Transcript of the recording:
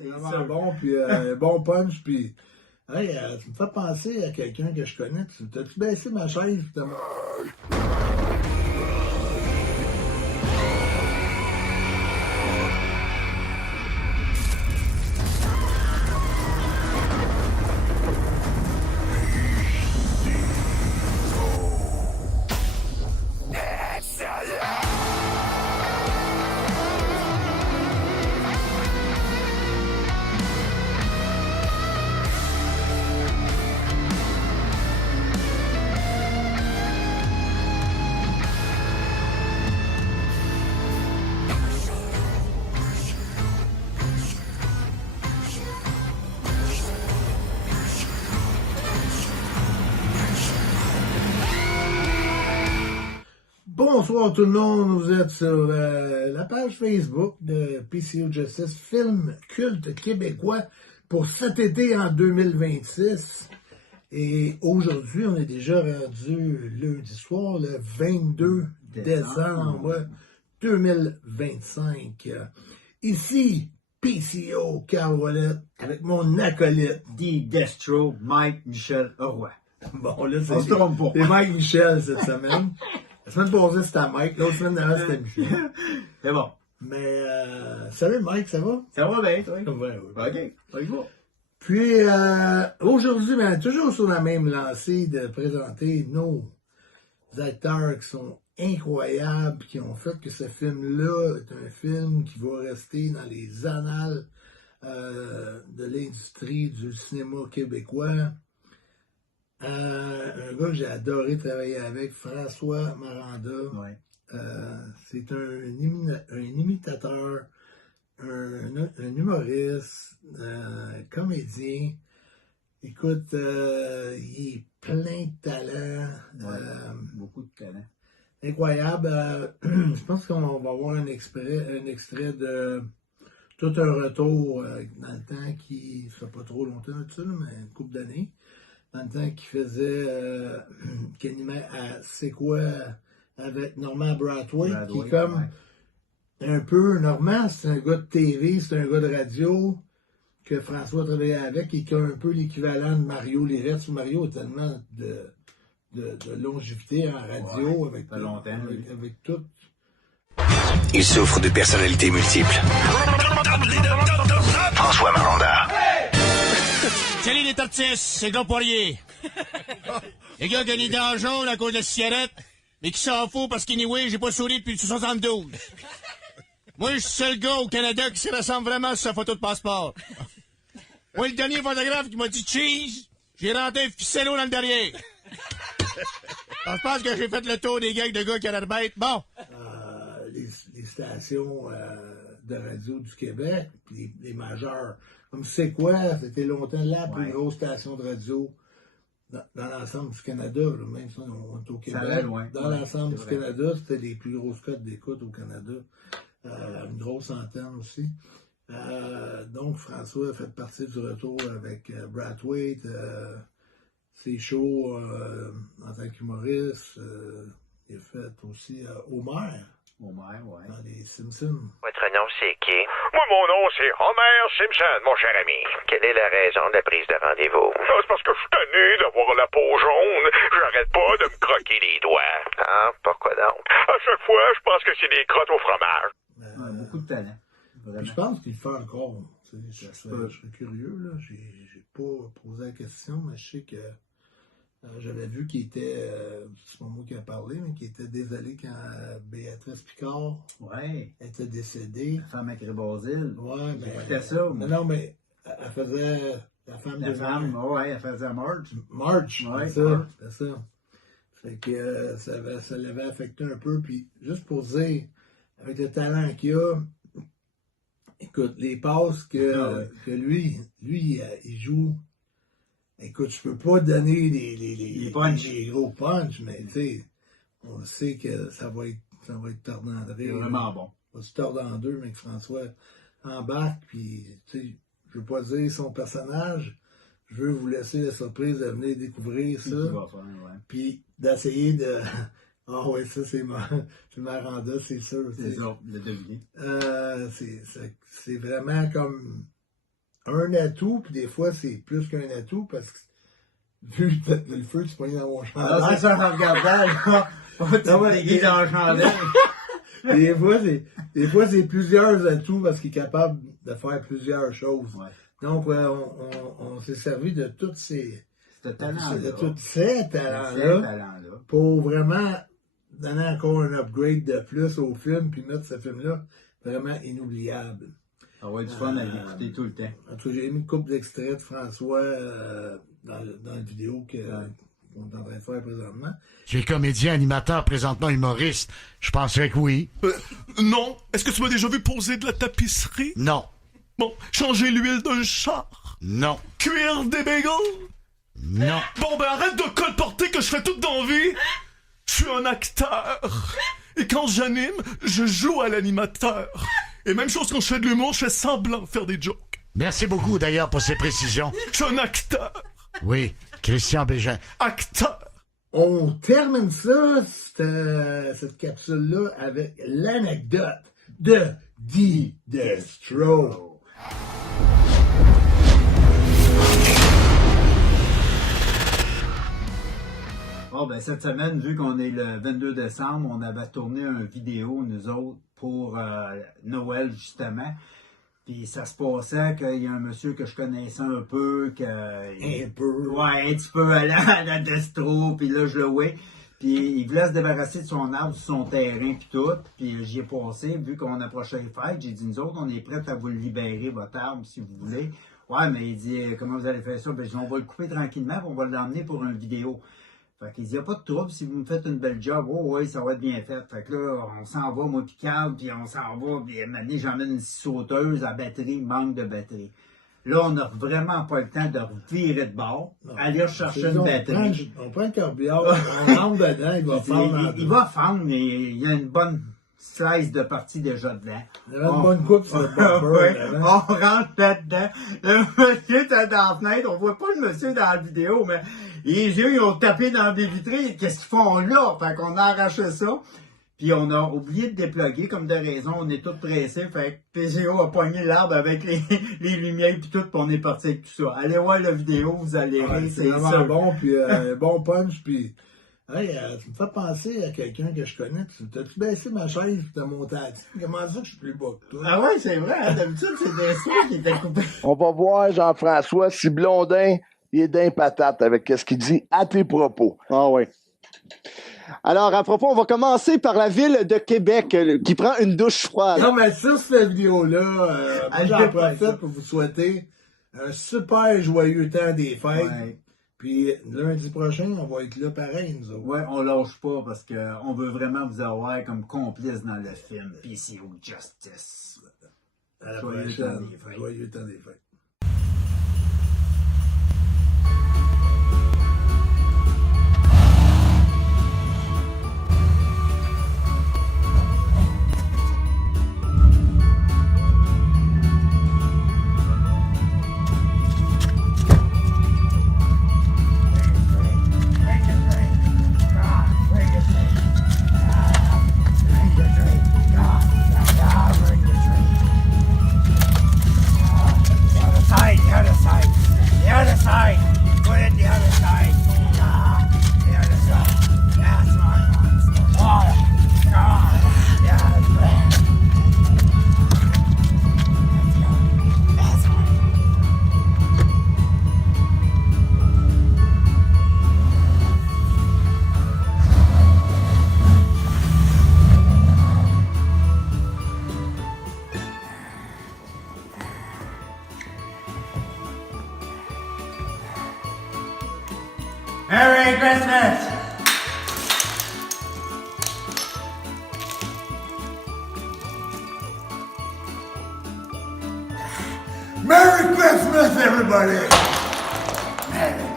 C'est vraiment bon, puis bon punch, puis... Hey, tu me fais penser à quelqu'un que je connais. T'as-tu baissé ma chaise? Bonsoir tout le monde, vous êtes sur la page Facebook de PCO Justice, film culte québécois pour cet été en 2026. Et aujourd'hui, on est déjà rendu lundi soir, le 22 décembre 2025. Ici, PCO Carl Ouellet avec mon acolyte. The Destro, Mike Michel Roy. Bon, là, On se trompe pas. c'est Mike Michel cette semaine. La semaine passée, c'était Mike. L'autre semaine d'avant, c'était Michel. C'est bon. Mais, salut Mike, ça va? Ça va bien, toi? Ouais. OK, on y va. Puis, aujourd'hui, toujours sur la même lancée de présenter nos acteurs qui sont incroyables, qui ont fait que ce film-là est un film qui va rester dans les annales de l'industrie du cinéma québécois. Un gars que j'ai adoré travailler avec, François Maranda. Ouais. C'est un imitateur, un humoriste, comédien. Écoute, il est plein de talent. Ouais, beaucoup de talent. Incroyable. Je pense qu'on va voir un extrait de Tout un retour dans le temps qui ne fait pas trop longtemps de ça, mais une couple d'années. Dans le temps qu'il faisait, qu'il animait à C'est quoi avec Normand Brathwaite, qui est comme un peu, Normand, c'est un gars de TV, c'est un gars de radio que François travaillait avec, qui est un peu l'équivalent de Mario Lirette. Mario a tellement de longévité en radio avec tout. Il souffre de personnalités multiples. François Maranda. Salut les tortillas, c'est Gars Poirier. Les gars qui ont les dents jaunes à cause de la cigarette, mais qui s'en fout parce qu'anyway, j'ai pas souri depuis 72. Moi, je suis le seul gars au Canada qui se ressemble vraiment sur sa photo de passeport. Moi, le dernier photographe qui m'a dit cheese, j'ai rentré un ficello dans le derrière. Alors, je pense que j'ai fait le tour des gangs de gars qui ont l'air bêtes. Bon. Les stations de radio du Québec, puis les majeures. Comme C'est quoi, c'était longtemps la plus grosse station de radio dans l'ensemble du Canada, là, même si on est au Québec. Dans l'ensemble du Canada, c'était les plus grosses cotes d'écoute au Canada. Une grosse antenne aussi. Donc, François a fait partie du retour avec Brathwaite. Ses shows en tant qu'humoriste. Il a fait aussi Homer. Dans les Simpsons. Votre nom, c'est qui? Moi, mon nom, c'est Homer Simpson, mon cher ami. Quelle est la raison de la prise de rendez-vous? C'est parce que je suis tanné d'avoir la peau jaune. J'arrête pas de me croquer les doigts. Ah, pourquoi donc? À chaque fois, je pense que c'est des crottes au fromage. Beaucoup de talent. Je pense qu'il le fait encore. Je serais curieux, là. J'ai pas posé la question, mais je sais que j'avais vu qu'il était, c'est pas moi qui a parlé, mais qu'il était désolé quand Béatrice Picard était décédée. La femme avec Basile. Ouais, mais. C'était ça. Non, mais elle faisait la femme de elle faisait Marge. Marge, ouais, c'est ça. Fait que ça l'avait affecté un peu. Puis, juste pour dire, avec le talent qu'il a, écoute, les passes que lui, il joue. Écoute, je peux pas donner les gros punch, mais tu sais, on sait que ça va être tordant en deux. C'est vraiment bon. Ça va se tordre en deux, mais que François embarque, puis tu sais, je veux pas dire son personnage, je veux vous laisser la surprise de venir découvrir ça. Puis d'essayer de. Ah ouais, ça c'est Maranda, c'est sûr. C'est ça, le deviner. C'est vraiment comme un atout, puis des fois, c'est plus qu'un atout, parce que vu le feu, tu pognes dans mon chandail. Ah, c'est ça, en regardant, là. Tu ouais, déguises dans le chandail. Des fois, c'est plusieurs atouts parce qu'il est capable de faire plusieurs choses. Ouais. Donc, on s'est servi de tous ces talents-là. de tous ces Ces talents-là talents-là. pour vraiment donner encore un upgrade de plus au film, puis mettre ce film-là vraiment inoubliable. Ah ouais, du fun à l'écouter tout le temps. En tout cas, j'ai mis une couple d'extraits de François dans la vidéo qu'on est en train de faire présentement. Tu es comédien, animateur, présentement humoriste. Je penserais que oui. Non. Est-ce que tu m'as déjà vu poser de la tapisserie? Non. Bon, changer l'huile d'un char? Non. Cuire des bagels? Non. Bon, ben arrête de colporter que je fais tout dans la vie. Je suis un acteur. Et quand j'anime, je joue à l'animateur. Et même chose quand je fais de l'humour, je fais semblant de faire des jokes. Merci beaucoup d'ailleurs pour ces précisions. Je suis un acteur. Oui, Christian Bégin. Acteur. On termine ça, cette capsule-là, avec l'anecdote de Dee Destro. Bon, ben, cette semaine, vu qu'on est le 22 décembre, on avait tourné une vidéo, nous autres, pour Noël, justement. Puis ça se passait qu'il y a un monsieur que je connaissais un peu, Un peu. Ouais, un petit peu à la Destro, puis là, je le vois. Puis il voulait se débarrasser de son arbre, de son terrain, puis tout. Puis j'y ai passé, vu qu'on approchait les fêtes, j'ai dit, nous autres, on est prêts à vous le libérer, votre arbre, si vous voulez. Ouais, mais il dit, comment vous allez faire ça? Ben, je dis, on va le couper tranquillement, puis on va l'emmener pour une vidéo. Fait qu'il dit, y a pas de trouble, si vous me faites une belle job, oh oui, ça va être bien fait. Fait que là, on s'en va, moi pis Carl, puis on s'en va, puis maintenant, j'emmène une sauteuse à batterie, manque de batterie. Là, on n'a vraiment pas le temps de revirer de bord, aller chercher une batterie. On prend le corbillard, on rentre dedans, il va fendre. Il va fendre, mais il y a une bonne slice de partie déjà dedans. Il y avait une bonne coupe sur le bumper. Ouais, là-dedans. on rentre là-dedans. Le monsieur était dans la fenêtre. On voit pas le monsieur dans la vidéo, mais les yeux, ils ont tapé dans des vitrines. Qu'est-ce qu'ils font là? Fait qu'on a arraché ça. Puis on a oublié de déploguer, comme de raison. On est tous pressés. Fait que PGO a poigné l'arbre avec les lumières puis tout. Puis on est parti avec tout ça. Allez voir la vidéo, vous allez Ouais, rire. c'est vraiment bon, puis bon punch, puis... Hey, tu me fais penser à quelqu'un que je connais. T'as-tu baissé ma chaise et t'as monté à dessus? Comment ça que je suis plus bas que toi? Ah ouais, c'est vrai. Hein? D'habitude, c'est des sons qui étaient coupés. On va voir Jean-François si Blondin il est d'un patate avec ce qu'il dit à tes propos. Ah oui. Alors, à propos, on va commencer par la ville de Québec qui prend une douche froide. Non, mais sur cette vidéo-là, j'en profite pour vous souhaiter un super joyeux temps des fêtes. Ouais. Puis lundi prochain, on va être là pareil, nous autres. Ouais, on lâche pas parce qu'on veut vraiment vous avoir comme complice dans le film PCO Justice. À la Joyeux prochaine. temps des fêtes. Joyeux temps des fêtes. Merry Christmas! Merry Christmas, everybody! Merry